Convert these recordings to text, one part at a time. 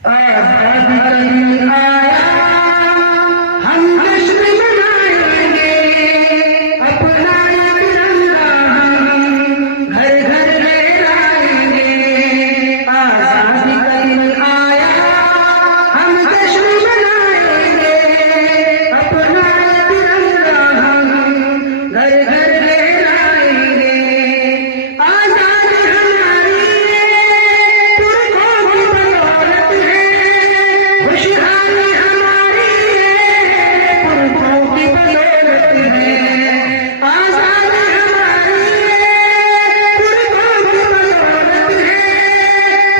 आजादी का दिन आया, हम जश्न मनाएंगे, अपना ये तिरंगा हम घर घर लहराएंगे। आजादी का दिन आया, हम जश्न मनाएंगे, अपना ये तिरंगा हम घर घर लहराएंगे। आजादी हमारी पुरखों की बदौलत है, खुशहाली हमारी पुरखों की बदौलत है। आजादी हमारी पुरखों की बदौलत है,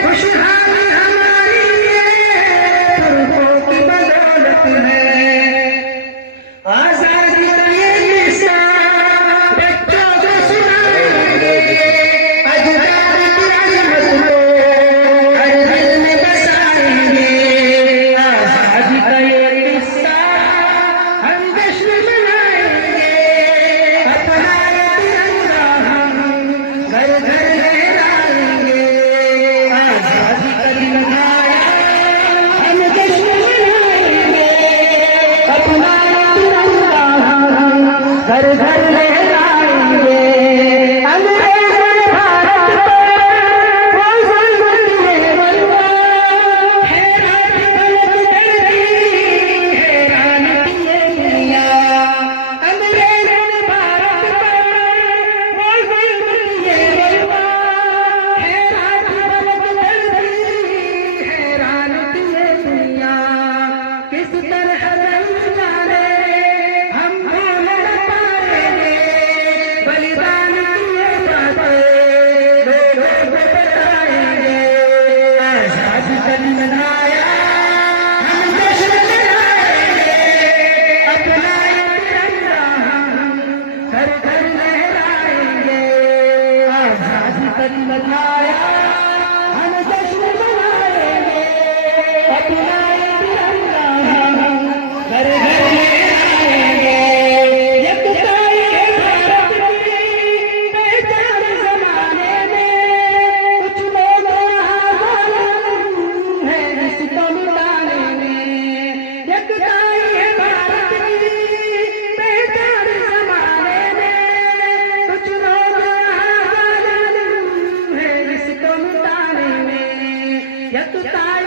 खुशहाली हमारी पुरखों की बदौलत है। आजादी का ये किस्सा बच्चों को सुनाएंगे, अजदाद की अजमत को हर दिल में बसाएंगे। आजादी का ये किस्सा हम जश्न मनाएंगे, अपना ये तिरंगा हम घर घर लहराएंगे। आजादी का दिन आया, हम जश्न मनाएंगे, अपना ये तिरंगा हम घर घर लहराएंगे। अंग्रेजों ने भारत पर वो जुल्म किए वरना, हैरान पलट गई, हैरान किए दुनिया। अंग्रेजों ने भारत पर वो जुल्म किए वरना, हैरान पलट गई, हैरान किए दुनिया। किस तरह नहीं जाने हम भूल न पाएंगे, बलिदान किए बातें लोगों को बताएंगे। आजादी का दिन आया, हम जश्न मनाएंगे, अपना ये तिरंगा हम घर घर लहराएंगे। आजादी का दिन आया, हम जश्न मनाएंगे, अपना ये तिरंगा हम घर घर लहराएंगे। यकताई है भारत की पहचान ज़माने में, कुछ लोग आज़ाद है इसको मिटाने में। यकताई है भारत की पहचान ज़माने में, कुछ लोग आज़ाद है इसको मिटाने में। यकताई